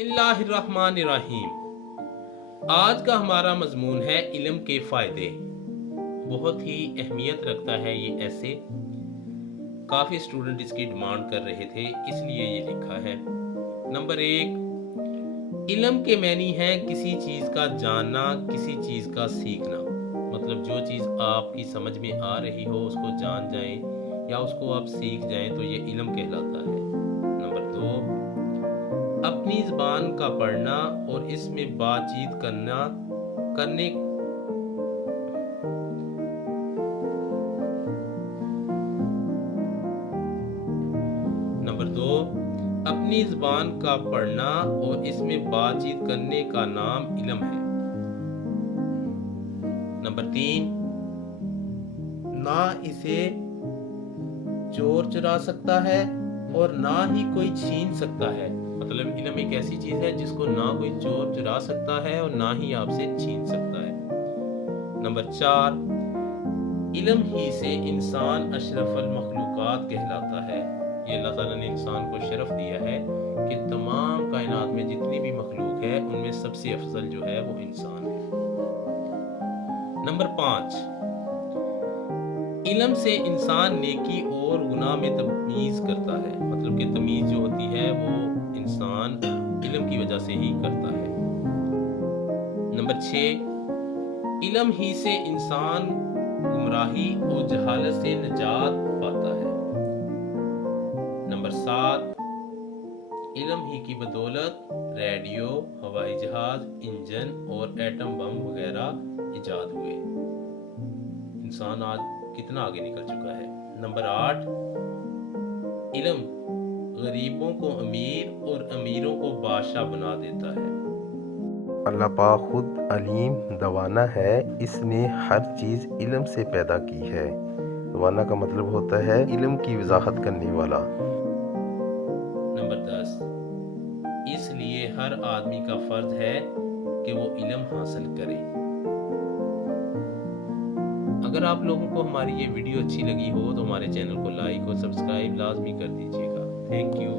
بسم اللہ الرحمن الرحیم۔ آج کا ہمارا مضمون ہے علم کے فائدے۔ بہت ہی اہمیت رکھتا ہے یہ ایسے، کافی اسٹوڈنٹ اس کی ڈیمانڈ کر رہے تھے، اس لیے یہ لکھا ہے۔ نمبر 1، علم کے معنی ہے کسی چیز کا جاننا، کسی چیز کا سیکھنا۔ مطلب جو چیز آپ کی سمجھ میں آ رہی ہو اس کو جان جائیں یا اس کو آپ سیکھ جائیں تو یہ علم کہلاتا ہے۔ نمبر 2، اپنی زبان کا پڑھنا اور اس میں بات چیت کرنے نمبر 2، اپنی زبان کا پڑھنا اور اس میں بات چیت کرنے کا نام علم ہے۔ نمبر 3، نہ اسے چور چرا سکتا ہے اور نہ ہی کوئی چھین سکتا ہے۔ مطلب علم ایک ایسی چیز ہے جس کو نہ کوئی چور چرا سکتا ہے اور نہ ہی آپ سے چھین سکتا ہے۔ نمبر 4، علم ہی سے انسان اشرف المخلوقات کہلاتا ہے۔ یہ اللہ تعالیٰ نے انسان کو شرف دیا ہے کہ تمام کائنات میں جتنی بھی مخلوق ہے ان میں سب سے افضل جو ہے وہ انسان ہے۔ نمبر 5، علم سے انسان نیکی اور گناہ میں تمیز کرتا ہے۔ مطلب کہ تمیز جو ہوتی ہے وہ انسان علم کی وجہ سے ہی کرتا ہے۔ نمبر 6، علم ہی سے انسان گمراہی اور جہالت سے نجات پاتا ہے۔ نمبر 7، علم ہی کی بدولت ریڈیو، ہوائی جہاز، انجن اور ایٹم بم وغیرہ ایجاد ہوئے۔ انسان آج کتنا آگے نکل چکا ہے۔ نمبر 8، علم غریبوں کو امیر اور امیروں کو بادشاہ بنا دیتا ہے۔ اللہ پاک خود علیم دوانا ہے، اس نے ہر چیز علم سے پیدا کی ہے۔ دوانا کا مطلب ہوتا ہے علم کی وضاحت کرنے والا۔ نمبر 10، اس لیے ہر آدمی کا فرض ہے کہ وہ علم حاصل کرے۔ اگر آپ لوگوں کو ہماری یہ ویڈیو اچھی لگی ہو تو ہمارے چینل کو لائک اور سبسکرائب لازمی کر دیجیے گا۔ Thank you.